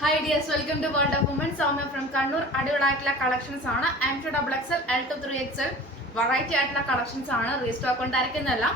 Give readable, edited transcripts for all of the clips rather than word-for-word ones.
Hi dears, welcome to World of Women. Soumya from Kannur. അടിപൊളിയായിട്ടുള്ള collections ആണ്. M2 XXL, L2 3XL variety ആയിട്ടുള്ള collections ആണ്. Restock ഉണ്ടായിരിക്കുന്നതല്ല.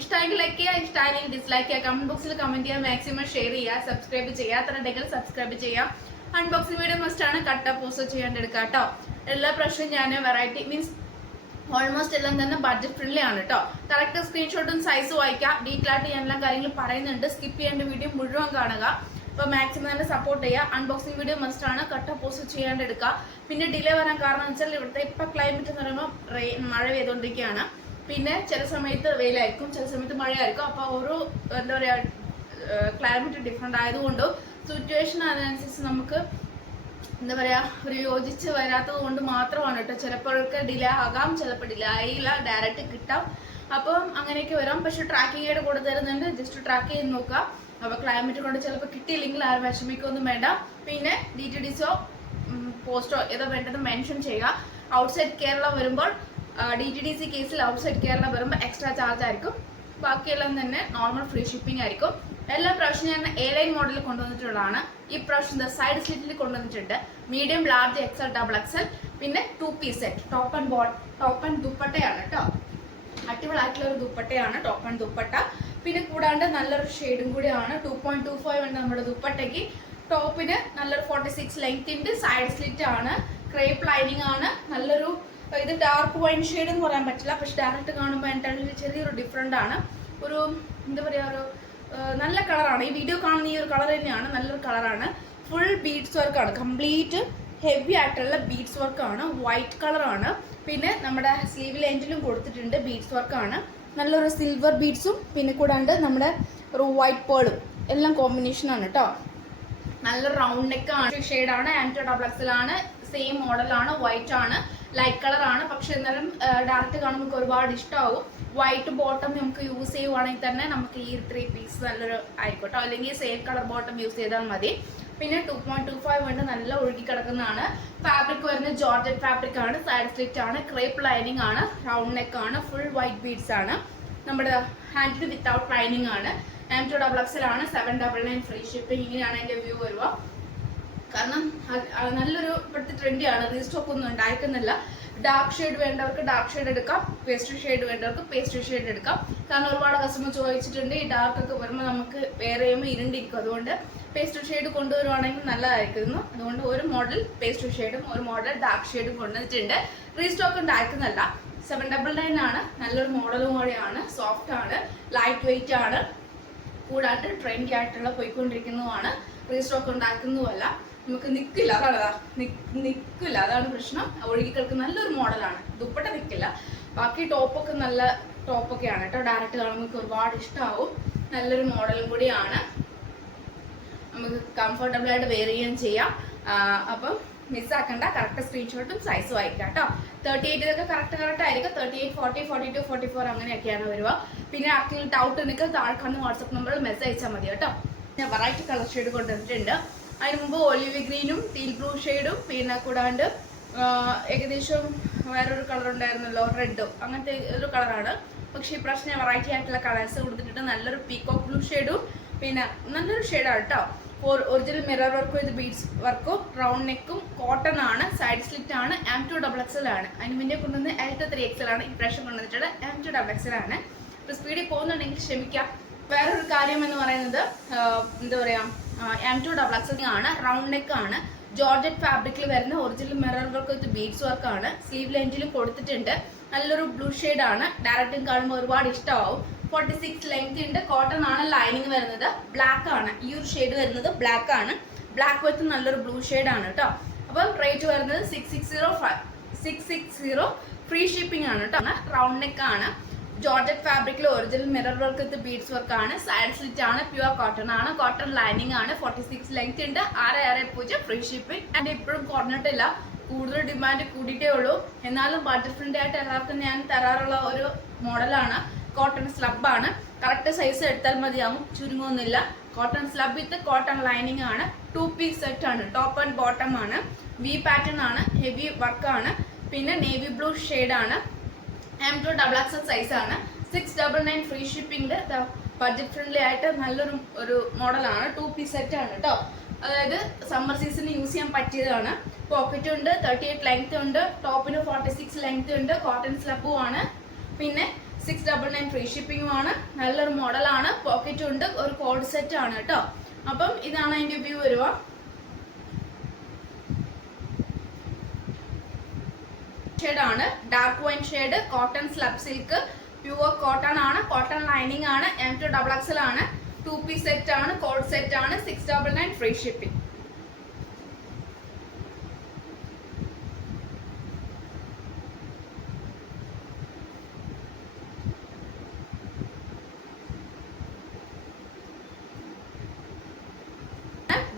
ഇഷ്ടമെങ്കിൽ like ചെയ്യുക, ഇഷ്ടമായെങ്കിൽ ഡിസ്ലൈക്ക് ചെയ്യുക, കമന്റ് ബോക്സിൽ കമന്റ് ചെയ്യുക, മാക്സിമം ഷെയർ ചെയ്യുക, സബ്സ്ക്രൈബ് ചെയ്യാത്തവരുണ്ടെങ്കിൽ സബ്സ്ക്രൈബ് ചെയ്യുക. അൺബോക്സിംഗ് വീഡിയോ മസ്റ്റ് ആണ്, കട്ട പോസ്റ്റ് ചെയ്യേണ്ടെടുക്കുക കേട്ടോ. എല്ലാ പ്രാവശ്യവും ഞാൻ വെറൈറ്റി മീൻസ് ഓൾമോസ്റ്റ് എല്ലാം തന്നെ ബഡ്ജറ്റ് ഫ്രണ്ട്ലി ആണ് കേട്ടോ. കറക്റ്റ് സ്ക്രീൻഷോട്ടും സൈസ് വായിക്കാം, ഡീറ്റെയിൽ ആയിട്ട് ഞാൻ എല്ലാ കാര്യങ്ങളും പറയുന്നുണ്ട്. സ്കിപ്പ് ചെയ്യേണ്ട വീഡിയോ മുഴുവൻ കാണുക. അപ്പോൾ മാക്സിമം തന്നെ സപ്പോർട്ട് ചെയ്യുക. അൺബോക്സിംഗ് വീഡിയോ മസ്റ്റ് ആണ്, കട്ട പോസ്റ്റ് ചെയ്യാണ്ടെടുക്കുക. പിന്നെ ഡിലേ വരാൻ കാരണം എന്ന് വെച്ചാൽ ഇവിടുത്തെ ഇപ്പം ക്ലൈമറ്റ് എന്ന് പറയുമ്പോൾ മഴ പെയ്തുകൊണ്ടിരിക്കുകയാണ്. പിന്നെ ചില സമയത്ത് വെയിലായിരിക്കും, ചില സമയത്ത് മഴയായിരിക്കും. അപ്പോൾ ഓരോ എന്താ പറയുക ക്ലൈമറ്റ് ഡിഫറെൻ്റ് ആയതുകൊണ്ട് സിറ്റുവേഷൻ അതിനനുസരിച്ച് നമുക്ക് എന്താ പറയുക ഒരു യോജിച്ച് വരാത്തത് കൊണ്ട് മാത്രമാണ് കേട്ടോ. ചിലപ്പോഴൊക്കെ ഡിലേ ആകാം, ചിലപ്പോൾ ഡിലേ ആയില്ല, ഡയറക്റ്റ് കിട്ടാം. അപ്പം അങ്ങനെയൊക്കെ വരാം. പക്ഷെ ട്രാക്കിംഗ് ആയിട്ട് കൊടുത്തു തരുന്നുണ്ട്, ജസ്റ്റ് ട്രാക്ക് ചെയ്ത് നോക്കുക. അപ്പോൾ ക്ലൈമറ്റ് കൊണ്ട് ചിലപ്പോൾ കിട്ടിയില്ലെങ്കിൽ ആരും വിഷമിക്കൊന്നും വേണ്ട. പിന്നെ DTDCയോ പോസ്റ്റോ ഏതോ വേണ്ടത് മെൻഷൻ ചെയ്യുക. ഔട്ട്സൈഡ് കേരള വരുമ്പോൾ DTDC കേസിൽ ഔട്ട്സൈഡ് കേരള വരുമ്പോൾ എക്സ്ട്രാ ചാർജ് ആയിരിക്കും. ബാക്കിയെല്ലാം തന്നെ നോർമൽ ഫ്രീ ഷിപ്പിംഗ് ആയിരിക്കും. എല്ലാ പ്രാവശ്യം ഞാൻ A-line മോഡലിൽ കൊണ്ടുവന്നിട്ടുള്ളതാണ്. ഈ പ്രാവശ്യം സൈഡ് സ്ലിറ്റിൽ കൊണ്ടുവന്നിട്ടുണ്ട്. Medium, large, XL, XXL. പിന്നെ 2-piece സെറ്റ്, ടോപ്പ് ആൻഡ് ദുപ്പട്ടയാണ് കേട്ടോ. അടിപൊളിയായിട്ടുള്ള ഒരു ദുപ്പട്ടയാണ് ടോപ്പ് ആൻഡ് ദുപ്പട്ട. പിന്നെ കൂടാണ്ട് നല്ലൊരു ഷെയ്ഡും കൂടിയാണ്. 2.25 ഉണ്ട് നമ്മുടെ ദുപ്പട്ടയ്ക്ക്. ടോപ്പിന് നല്ലൊരു 46 ലെങ്ത് ഉണ്ട്. സൈഡ് സ്ലിറ്റ് ആണ്, ക്രേപ്പ് ലൈനിങ് ആണ്. നല്ലൊരു ഇത് ഡാർക്ക് വൈൻ ഷെയ്ഡ് എന്ന് പറയാൻ പറ്റില്ല, പക്ഷെ ഡയറക്റ്റ് കാണുമ്പോൾ എൻ്റെ ചെറിയൊരു ഡിഫറെൻ്റ് ആണ്. ഒരു എന്താ പറയുക ഒരു നല്ല കളറാണ്. ഈ വീഡിയോ കാണുന്ന ഈ ഒരു കളർ തന്നെയാണ്, നല്ലൊരു കളറാണ്. ഫുൾ ബീഡ്സ് വർക്കാണ്, കംപ്ലീറ്റ് ഹെവി ആയിട്ടുള്ള ബീഡ്സ് വർക്കാണ്. വൈറ്റ് കളറാണ്. പിന്നെ നമ്മുടെ സ്ലീവിൽ എൻഡിലും കൊടുത്തിട്ടുണ്ട് ബീഡ്സ് വർക്കാണ്. നല്ലൊരു സിൽവർ ബീഡ്സും പിന്നെ കൂടാണ്ട് നമ്മുടെ ഒരു വൈറ്റ് പേളും എല്ലാം കോമ്പിനേഷനാണ് കേട്ടോ. നല്ല റൗണ്ട് നെക്കാണ്, ഷെയ്ഡാണ്. M2 XXL ആണ്. സെയിം മോഡലാണ്, വൈറ്റ് ആണ്, ലൈറ്റ് കളറാണ്. പക്ഷെ എന്നാലും ഡയറക്റ്റ് കാണുമ്പോൾ നമുക്ക് ഒരുപാട് ഇഷ്ടമാവും. വൈറ്റ് ബോട്ടം നമുക്ക് യൂസ് ചെയ്യുവാണെങ്കിൽ തന്നെ നമുക്ക് ഈ 3 പീസ് നല്ലൊരു ആയിക്കോട്ടോ. അല്ലെങ്കിൽ സെയിം കളർ ബോട്ടം യൂസ് ചെയ്താൽ മതി. പിന്നെ 2.25 വേണ്ട നല്ല ഒഴുകി കിടക്കുന്നതാണ്. ഫാബ്രിക് വരുന്നത് ജോർജറ്റ് ഫാബ്രിക് ആണ്. സൈഡ് സ്ലിറ്റ് ആണ്, ക്രേപ്പ് ലൈനിങ് ആണ്, റൗണ്ട് നെക്ക് ആണ്, ഫുൾ വൈറ്റ് ബീഡ്സ് ആണ്. നമ്മുടെ ഹാൻഡിൽ വിത്തൗട്ട് ലൈനിങ് ആണ്. M2 XXL ആണ്. 799 ഫ്രീ ഷിപ്പിംഗ്. ഇങ്ങനെയാണ് എൻ്റെ വ്യൂ വരുക. കാരണം നല്ലൊരു ഇപ്പോഴത്തെ ട്രെൻഡിയാണ്. റീസ്റ്റോക്ക് ഒന്നും ഉണ്ടായിരിക്കുന്നില്ല. ഡാർക്ക് ഷെയ്ഡ് വേണ്ടവർക്ക് ഡാർക്ക് ഷെയ്ഡ് എടുക്കാം, പേസ്റ്റൽ ഷെയ്ഡ് വേണ്ടവർക്ക് പേസ്റ്റൽ ഷെയ്ഡ് എടുക്കാം. കാരണം ഒരുപാട് കസ്റ്റമർ ചോദിച്ചിട്ടുണ്ട് ഈ ഡാർക്ക് ഒക്കെ വരുമ്പോൾ നമുക്ക് വേറെ ഇരുണ്ടിരിക്കും. അതുകൊണ്ട് പേസ്റ്റൽ ഷെയ്ഡ് കൊണ്ടുവരുവാണെങ്കിൽ നല്ലതായിരിക്കുന്നു. അതുകൊണ്ട് ഒരു മോഡൽ പേസ്റ്റൽ ഷെയ്ഡും ഒരു മോഡൽ ഡാർക്ക് ഷെയ്ഡും കൊണ്ടുവന്നിട്ടുണ്ട്. റീസ്റ്റോക്ക് ഉണ്ടായിരിക്കുന്നല്ല. 799 ആണ്. നല്ലൊരു മോഡലും കൂടെയാണ്. സോഫ്റ്റ് ആണ്, ലൈറ്റ് വെയിറ്റ് ആണ്. കൂടാണ്ട് ട്രെൻഡി ആയിട്ടുള്ള പോയിക്കൊണ്ടിരിക്കുന്നതുമാണ്. റീസ്റ്റോക്ക് ഉണ്ടാക്കുന്നതുമല്ല. നമുക്ക് നിൽക്കില്ല, അതാണ് നിൽക്കില്ല, അതാണ് പ്രശ്നം. ഒഴുകിക്കിടക്കുന്ന നല്ലൊരു മോഡലാണ്. ദുപ്പട്ട നിൽക്കില്ല. ബാക്കി ടോപ്പൊക്കെ നല്ല ടോപ്പൊക്കെയാണ് കേട്ടോ. ഡയറക്റ്റ് കാണുമ്പോൾ നമുക്ക് ഒരുപാട് ഇഷ്ടമാവും. നല്ലൊരു മോഡലും കൂടിയാണ്. നമുക്ക് കംഫർട്ടബിൾ ആയിട്ട് വെയർ ചെയ്യുകയും ചെയ്യാം. അപ്പം മിസ്സാക്കണ്ട. കറക്റ്റ് സ്ക്രീൻഷോട്ടും സൈസും അയക്കാം കേട്ടോ. 38 ഇതൊക്കെ കറക്റ്റ് ആയിരിക്കും. 38, 40, 42, 44 അങ്ങനെയൊക്കെയാണ് വരിക. പിന്നെ ആർക്കെങ്കിലും ഡൗട്ട് ഉണ്ടെങ്കിൽ താഴെ കാണുന്ന വാട്സപ്പ് നമ്പറിൽ മെസ്സേജ് അയച്ചാൽ മതി കേട്ടോ. ഞാൻ വെറൈറ്റി കളർ ഷെയ്ഡ് കൊണ്ടുവന്നിട്ടുണ്ട്. അതിന് മുമ്പ് ഒലിവ് ഗ്രീനും ടീൽ ബ്ലൂ ഷെയ്ഡും പിന്നെ കൂടാണ്ട് ഏകദേശം വേറൊരു കളർ ഉണ്ടായിരുന്നല്ലോ, റെഡും, അങ്ങനത്തെ ഒരു കളറാണ്. പക്ഷേ ഈ പ്രാവശ്യം വെറൈറ്റി ആയിട്ടുള്ള കളേഴ്സ് കൊടുത്തിട്ടുണ്ട്. നല്ലൊരു പീകോക്ക് ബ്ലൂ ഷെയ്ഡും പിന്നെ നല്ലൊരു ഷെയ്ഡാണ് കേട്ടോ. ഒറിജിനൽ മിറർ വർക്കും ഇത് ബീഡ്സ് വർക്കും, റൗണ്ട് നെക്കും, കോട്ടൺ ആണ്, സൈഡ് സ്ലിറ്റ് ആണ്. M2 XXL ആണ്. അതിന് മുന്നേ കൊണ്ടുവന്ന് L2 3XL ആണ്. ഈ പ്രാവശ്യം കൊണ്ടുവന്നിട്ടുള്ള M2 XXL ആണ്. ഇപ്പോൾ സ്പീഡിൽ പോകുന്നുണ്ടെങ്കിൽ ക്ഷമിക്കാം. വേറൊരു കാര്യം എന്ന് പറയുന്നത് എന്താ പറയുക M2 XXL ആണ്. റൗണ്ട് നെക്ക് ആണ്. ജോർജറ്റ് ഫാബ്രിക്കിൽ വരുന്ന original mirror work with beads വർക്കാണ്. സ്ലീവ് ലെൻറ്റിലും കൊടുത്തിട്ടുണ്ട്. നല്ലൊരു ബ്ലൂ ഷെയ്ഡാണ്. ഡയറക്റ്റും കാണുമ്പോൾ ഒരുപാട് ഇഷ്ടമാവും. 46 ലെങ്ത് ഉണ്ട്. കോട്ടൺ ആണ്. ലൈനിങ് വരുന്നത് ബ്ലാക്ക് ആണ്. ഈ ഒരു ഷെയ്ഡ് വരുന്നത് ബ്ലാക്ക് ആണ്. ബ്ലാക്ക് വിത്ത് നല്ലൊരു ബ്ലൂ ഷെയ്ഡാണ് കേട്ടോ. അപ്പം റേറ്റ് വരുന്നത് 660 ഫ്രീ ഷിപ്പിംഗ് ആണ് കേട്ടോ. റൗണ്ട് നെക്ക് ആണ്. ജോർജറ്റ് ഫാബ്രിക്കിൽ original mirror work with beads വർക്കാണ്. സൈഡ് സ്ലിറ്റ് ആണ്. പ്യുവർ കോട്ടൺ ആണ്. കോട്ടൺ ലൈനിങ് ആണ്. 46 ലെങ്ത് ഉണ്ട്. 660 ഫ്രീ ഷിപ്പിംഗ്. ആൻഡ് ഇപ്പോഴും കുറഞ്ഞിട്ടില്ല. കൂടുതൽ ഡിമാൻഡ് കൂടിയിട്ടേ ഉള്ളൂ. എന്നാലും ബഡ്ജറ്റ് ഫ്രണ്ട്ലി ആയിട്ട് എല്ലാവർക്കും ഞാൻ തരാറുള്ള ഒരു മോഡലാണ്. കോട്ടൺ സ്ലബ് ആണ്. കറക്റ്റ് സൈസ് എടുത്താൽ മതിയാവും, ചുരുങ്ങൊന്നുമില്ല. Cotton slub with cotton lining ആണ്. 2-piece സെറ്റ് ആണ്. ടോപ്പ് ആൻഡ് ബോട്ടം ആണ്. വി പാറ്റേൺ ആണ്. ഹെവി വർക്കാണ്. പിന്നെ നേവി ബ്ലൂ ഷെയ്ഡാണ്. M2 XXL സൈസാണ്. 699 ഫ്രീ ഷിപ്പിംഗ്. ബഡ്ജറ്റ് ഫ്രണ്ട്ലി ആയിട്ട് നല്ലൊരു മോഡലാണ്. 2-piece സെറ്റ് ആണ് കേട്ടോ. അതായത് സമ്മർ സീസണിൽ യൂസ് ചെയ്യാൻ പറ്റിയതാണ്. പോക്കറ്റ് ഉണ്ട്, 38 ലെങ്ത് ഉണ്ട്, ടോപ്പിന് 46 ലെങ്ത് ഉണ്ട്, കോട്ടൺ സ്ലബും ആണ്. പിന്നെ 699 ഫ്രീ ഷിപ്പിംഗും ആണ്. നല്ലൊരു മോഡലാണ്, പോക്കറ്റ് ഉണ്ട്, ഒരു കോഡ് സെറ്റ് ആണ് കേട്ടോ. അപ്പം ഇതാണ് അതിന്റെ വ്യൂ വരുക. ഷെയ്ഡാണ് dark wine shade, cotton slub silk, pure cotton ആണ്, കോട്ടൺ ലൈനിങ് ആണ്, M2XXL ആണ്, 2 പീസ് സെറ്റ് ആണ്, കോഡ് സെറ്റ് ആണ്, 699 free shipping.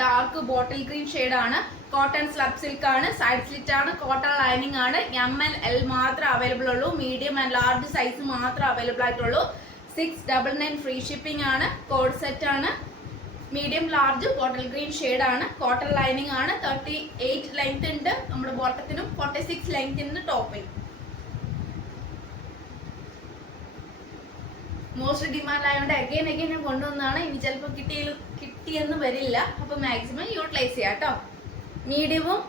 Dark bottle green shade ആണ്, കോട്ടൺ സ്ലബ് സിൽക്ക് ആണ്, സൈഡ് സ്ലിറ്റ് ആണ്, കോട്ടൺ ലൈനിങ് ആണ്. ML മാത്രം അവൈലബിൾ ഉള്ളൂ, മീഡിയം ആൻഡ് ലാർജ് സൈസ് മാത്രം അവൈലബിൾ ആയിട്ടുള്ളൂ. 699 ഫ്രീ ഷിപ്പിംഗ് ആണ്, കോഡ് സെറ്റ് ആണ്, medium large bottle green shade ആണ്, കോട്ടൺ ലൈനിങ് ആണ്, 38 ലെങ്ത് ഉണ്ട് നമ്മുടെ ബോട്ടത്തിനും, 46 ലെങ്ത് ഉണ്ട് ടോപ്പിനും. മോസ്റ്റ് ഡിമാൻഡ് ആയതുകൊണ്ട് അഗൈൻ ഞാൻ കൊണ്ടുവന്നതാണ്. ഇനി ചിലപ്പോൾ കിട്ടിയെന്ന് വരില്ല, അപ്പൊ മാക്സിമം യൂട്ടിലൈസ് ചെയ്യാം കേട്ടോ. മീഡിയവും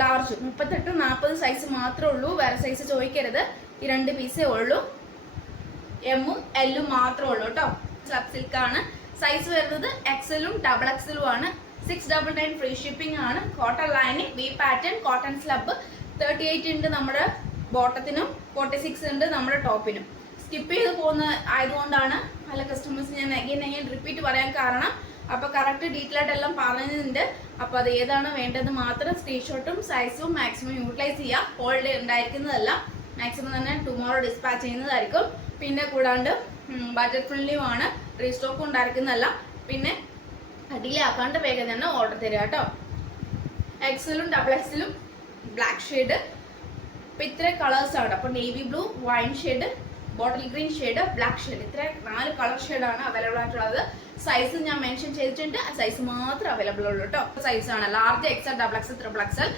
ലാർജും 38-40 സൈസ് മാത്രമേ ഉള്ളൂ, വേറെ സൈസ് ചോദിക്കരുത്. ഈ 2 പീസേ ഉള്ളൂ, എമ്മും എല്ലും മാത്രമേ ഉള്ളൂ കേട്ടോ. സ്ലബ് സിൽക്ക് ആണ്, സൈസ് വരുന്നത് XL-ഉം XXL-ഉം ആണ്. 699 ഫ്രീ ഷിപ്പിംഗ് ആണ്, cotton lining, V pattern, cotton slub, 38 ഉണ്ട് നമ്മുടെ ബോട്ടത്തിനും, 46 ഉണ്ട് നമ്മുടെ ടോപ്പിനും. സ്കിപ്പ് ചെയ്ത് പോകുന്ന ആയതുകൊണ്ടാണ് പല കസ്റ്റമേഴ്സ് ഞാൻ അഗൈൻ റിപ്പീറ്റ് പറയാൻ കാരണം. അപ്പൊ കറക്റ്റ് ഡീറ്റെയിൽ ആയിട്ട് എല്ലാം പറഞ്ഞിട്ടുണ്ട്. അപ്പൊ അത് ഏതാണ് വേണ്ടത് മാത്രം സ്ക്രീൻഷോട്ടും സൈസും മാക്സിമം യൂട്ടിലൈസ് ചെയ്യുക. ഹോൾ ഡേ ഉണ്ടായിരിക്കുന്നതല്ല, മാക്സിമം തന്നെ ടുമോറോ ഡിസ്പാച്ച് ചെയ്യുന്നതായിരിക്കും. പിന്നെ കൂടാണ്ട് ബഡ്ജറ്റ് ഫ്രണ്ട്ലിയും ആണ്, റീസ്റ്റോക്കും ഉണ്ടായിരിക്കുന്നതല്ല. പിന്നെ ഡിലേ ആക്കാണ്ട് വേഗം തന്നെ ഓർഡർ തരിക കേട്ടോ. XL-ഉം XXL-ഉം ബ്ലാക്ക് ഷെയ്ഡ്, ഇപ്പൊ ഇത്ര കളേഴ്സ് ആണ്. അപ്പൊ navy blue, wine shade, bottle green shade, black shade, ഇത്ര 4 കളർ ഷെയ്ഡാണ് അവൈലബിൾ ആയിട്ടുള്ളത്. സൈസ് ഞാൻ മെൻഷൻ ചെയ്തിട്ടുണ്ട്, സൈസ് മാത്രം അവൈലബിൾ ഉള്ളൂ കേട്ടോ. സൈസാണ് large, XL, XXL, XXL,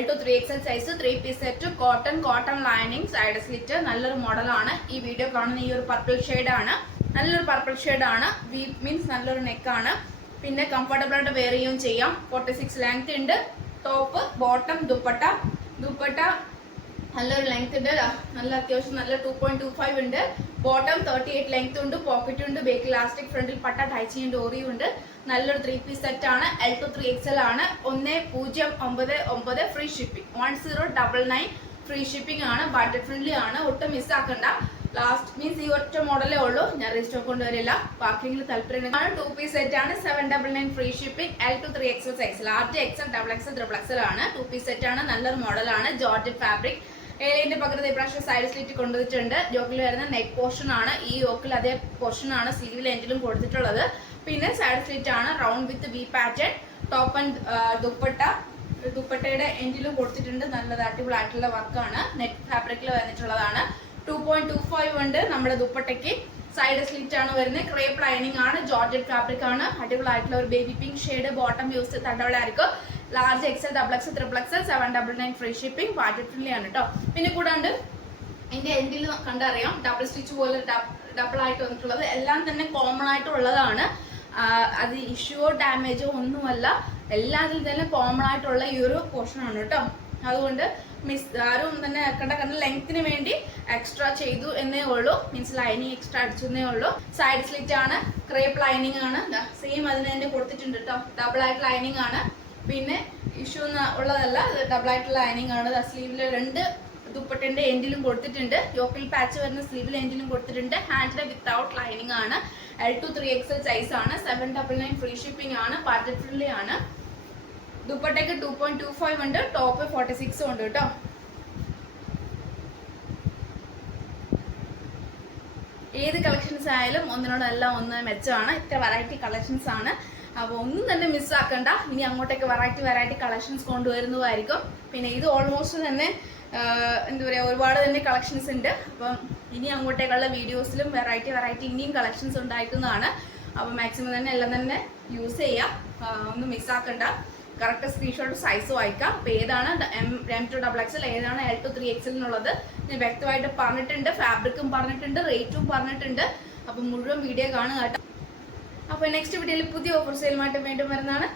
L to 3XL size, 3 piece set, cotton lining, side slit, നല്ലൊരു മോഡലാണ്. ഈ വീഡിയോ കാണുന്ന ഈ ഒരു പർപ്പിൾ ഷെയ്ഡാണ്, നല്ലൊരു പർപ്പിൾ ഷെയ്ഡാണ്. വി മീൻസ് നല്ലൊരു നെക്കാണ്. പിന്നെ കംഫർട്ടബിൾ ആയിട്ട് വെയർ ചെയ്യുകയും ചെയ്യാം. 46 ലെങ്ത് ഉണ്ട്, ടോപ്പ്, ബോട്ടം, ദുപ്പട്ട നല്ലൊരു ലെങ്ത് ഉണ്ട്, നല്ല അത്യാവശ്യം നല്ല 2.25 ഉണ്ട്. ബോട്ടം 38 ലെങ്ത് ഉണ്ട്, പോക്കറ്റ് ഉണ്ട്, ബേക്ക് ഇലാസ്റ്റിക്, ഫ്രണ്ടിൽ പട്ട, ടൈച്ചിങ് ഡോറിയും ഉണ്ട്. നല്ലൊരു 3 പീസ് സെറ്റ് ആണ്, L to 3XL ആണ്. 1099 ഫ്രീ ഷിപ്പിംഗ്, 1099 ഫ്രീ ഷിപ്പിംഗ് ആണ്. ബഡ്ജറ്റ് ഫ്രണ്ട്ലി ആണ്, ഒട്ടും മിസ്സാക്കണ്ട. ലാസ്റ്റ് മീൻസ് ഈ ഒറ്റ മോഡലേ ഉള്ളൂ, ഞാൻ റീസ്റ്റോക്ക് കൊണ്ടുവരില്ല. പാർക്കിംഗിൽ താല്പര്യം. 2 പീസ് സെറ്റ് ആണ്, 799 free shipping, L to 3XL size, large, XL, XXL, XXL ആണ്. 2 പീസ് സെറ്റ് ആണ്, നല്ലൊരു മോഡലാണ്. Georgette fabric. ഏലിന്റെ പകരത്ത് ഇപ്രാവശ്യം സൈഡ് സ്ലിറ്റ് കൊണ്ടുവന്നിട്ടുണ്ട്. യോക്കിൽ വരുന്ന നെക്ക് പോർഷൻ ആണ്, ഈ യോക്കിൽ അതേ പോർഷൻ ആണ് സ്ലീവിൽ എൻഡിലും കൊടുത്തിട്ടുള്ളത്. പിന്നെ സൈഡ് സ്ലിറ്റ് ആണ്, round with V pattern. Top and ദുപ്പട്ടയുടെ എൻഡിലും കൊടുത്തിട്ടുണ്ട്. നല്ലത് അടിപൊളി ആയിട്ടുള്ള വർക്കാണ്, നെറ്റ് ഫാബ്രിക്കിൽ വന്നിട്ടുള്ളതാണ്. 2.25 ഉണ്ട് നമ്മുടെ ദുപ്പട്ടയ്ക്ക്. സൈഡ് സ്ലിറ്റ് ആണ് വരുന്നത്, ക്രേപ്പ് ലൈനിങ് ആണ്, ജോർജറ്റ് ഫാബ്രിക് ആണ്. അടിപൊളി ആയിട്ടുള്ള ഒരു ബേബി പിങ്ക് ഷെയ്ഡ്, ബോട്ടം യൂസ് തണ്ടവളായിരിക്കും. Large, XL, XXL, XXL, 799 free shipping, budget friendly ആണ് കേട്ടോ. പിന്നെ കൂടാണ്ട് ഇതിന്റെ എൻഡിൽ കണ്ടറിയാം, ഡബിൾ സ്റ്റിച്ച് പോലെ ഡബിൾ ആയിട്ട് വന്നിട്ടുള്ളത്. എല്ലാം തന്നെ കോമൺ ആയിട്ടുള്ളതാണ്, അത് ഇഷ്യൂയോ ഡാമേജോ ഒന്നുമല്ല. എല്ലാത്തിലും തന്നെ കോമൺ ആയിട്ടുള്ള ഈ ഒരു പോർഷൻ ആണ് കേട്ടോ. അതുകൊണ്ട് ആരും തന്നെ കണ്ട ലെങ്ത്തിന് വേണ്ടി എക്സ്ട്രാ ചെയ്തു എന്നേ ഉള്ളൂ, മീൻസ് ലൈനിങ് എക്സ്ട്രാ അടിച്ചെന്നേ ഉള്ളൂ. സൈഡ് സ്ലിറ്റ് ആണ്, ക്രേപ്പ് ലൈനിങ് ആണ്, സെയിം അതിന് തന്നെ കൊടുത്തിട്ടുണ്ട് കേട്ടോ. ഡബിൾ ആയിട്ട് ലൈനിങ് ആണ്, പിന്നെ ഇഷ്യൂ ഉള്ളതല്ല, ഡബിൾ ആയിട്ടുള്ള ലൈനിങ് ആണ്. സ്ലീവില് 2 ദുപ്പട്ടന്റെ എൻഡിലും കൊടുത്തിട്ടുണ്ട്. യോക്കിൽ പാച്ച് വരുന്ന സ്ലീവിൽ എൻഡിലും കൊടുത്തിട്ടുണ്ട്. ഹാൻഡിലെ വിത്തൗട്ട് ലൈനിങ് ആണ്. L to 3XL സൈസ് ആണ്, 799 ഫ്രീ ഷിപ്പിംഗ് ആണ്, ബഡ്ജറ്റ് ഫ്രണ്ട്ലി ആണ്. ദുപ്പട്ടയ്ക്ക് 2.25 ഉണ്ട്, ടോപ്പ് 46 ഉണ്ട് കേട്ടോ. ഏത് കളക്ഷൻസ് ആയാലും ഒന്നിനോടെല്ലാം ഒന്ന് മെച്ചമാണ്. ഇത്ര വെറൈറ്റി കളക്ഷൻസ് ആണ്, അപ്പോൾ ഒന്നും തന്നെ മിസ്സാക്കണ്ട. ഇനി അങ്ങോട്ടേക്ക് വെറൈറ്റി കളക്ഷൻസ് കൊണ്ടുവരുന്നതായിരിക്കും. പിന്നെ ഇത് ഓൾമോസ്റ്റ് തന്നെ എന്താ പറയുക, ഒരുപാട് തന്നെ കളക്ഷൻസ് ഉണ്ട്. അപ്പം ഇനി അങ്ങോട്ടേക്കുള്ള വീഡിയോസിലും വെറൈറ്റി ഇനിയും കളക്ഷൻസ് ഉണ്ടായിരിക്കുന്നതാണ്. അപ്പോൾ മാക്സിമം തന്നെ എല്ലാം തന്നെ യൂസ് ചെയ്യുക, ഒന്നും മിസ്സാക്കണ്ട. കറക്റ്റ് സ്ക്രീൻഷോട്ട് സൈസ് വായിക്കാം. അപ്പോൾ ഏതാണ് M2XXL, ഏതാണ് L to 3XL എന്നുള്ളത് ഞാൻ വ്യക്തമായിട്ട് പറഞ്ഞിട്ടുണ്ട്. ഫാബ്രിക്കും പറഞ്ഞിട്ടുണ്ട്, റേറ്റും പറഞ്ഞിട്ടുണ്ട്. അപ്പോൾ മുഴുവൻ വീഡിയോ കാണുക കേട്ടോ. അപ്പോൾ നെക്സ്റ്റ് വീഡിയോയിൽ പുതിയ ഓഫർ സെയിലുമായിട്ട് വീണ്ടും വരുന്നതാണ്.